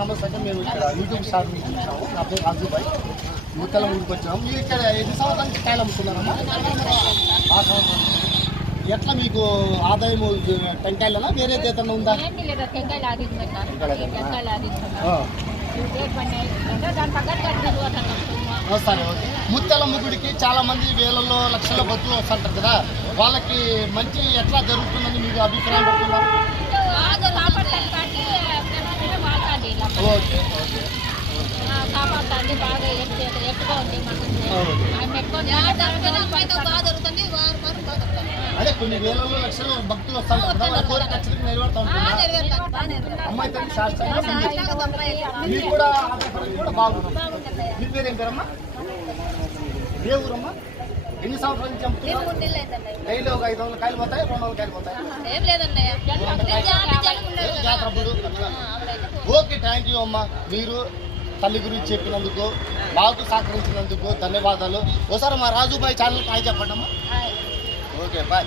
నమస్తే, మేము ఇక్కడ యూట్యూబ్ స్టార్ నుంచి వచ్చాము. నా పేరు రాజుబాయ్. నూతల ఊరికి వచ్చాము. మీరు ఇక్కడ ఎన్ని సంవత్సరాల నుంచి కాయలు అమ్ముతున్నారమ్మా? ఆ సంవత్సరం. ఎట్లా మీకు ఆదాయం టెంకాయలనా వేరే ఏదైనా ఉందా? సరే, ఓకే. ముత్యాలమ్మ గుడికి చాలా మంది వేలలో లక్షల భక్తులు వస్తుంటారు కదా, వాళ్ళకి మంచి ఎట్లా జరుగుతుందని మీకు అభిప్రాయం పడుతున్నారు? Okay, okay. అదే కొన్ని వేలలో లక్షలు భక్తులు వస్తాను కదా, వాళ్ళ కోరిక ఖచ్చితంగా నెరవేరుతా ఉంటుంది. అమ్మాయి తల్లి శాస్త్రంగా మీకు కూడా ఆధారపడి కూడా బాగుంటుంది. మీ పేరు ఏం పేరమ్మా? ఏ ఊరమ్మా? ఎన్ని సంవత్సరాల నుంచి అమ్ముతున్నారు? డైలీ ఒక 5 వందల కాయలు పోతాయి, 2 వందల కాయలు పోతాయి. జాతరప్పుడు. ఓకే, థ్యాంక్ యూ అమ్మా. మీరు తల్లి గురించి చెప్పినందుకు, మాకు సహకరించినందుకు ధన్యవాదాలు. ఒకసారి మా రాజుబాయ్ ఛానల్ కాయ చెప్పండి అమ్మా. Okay, bye.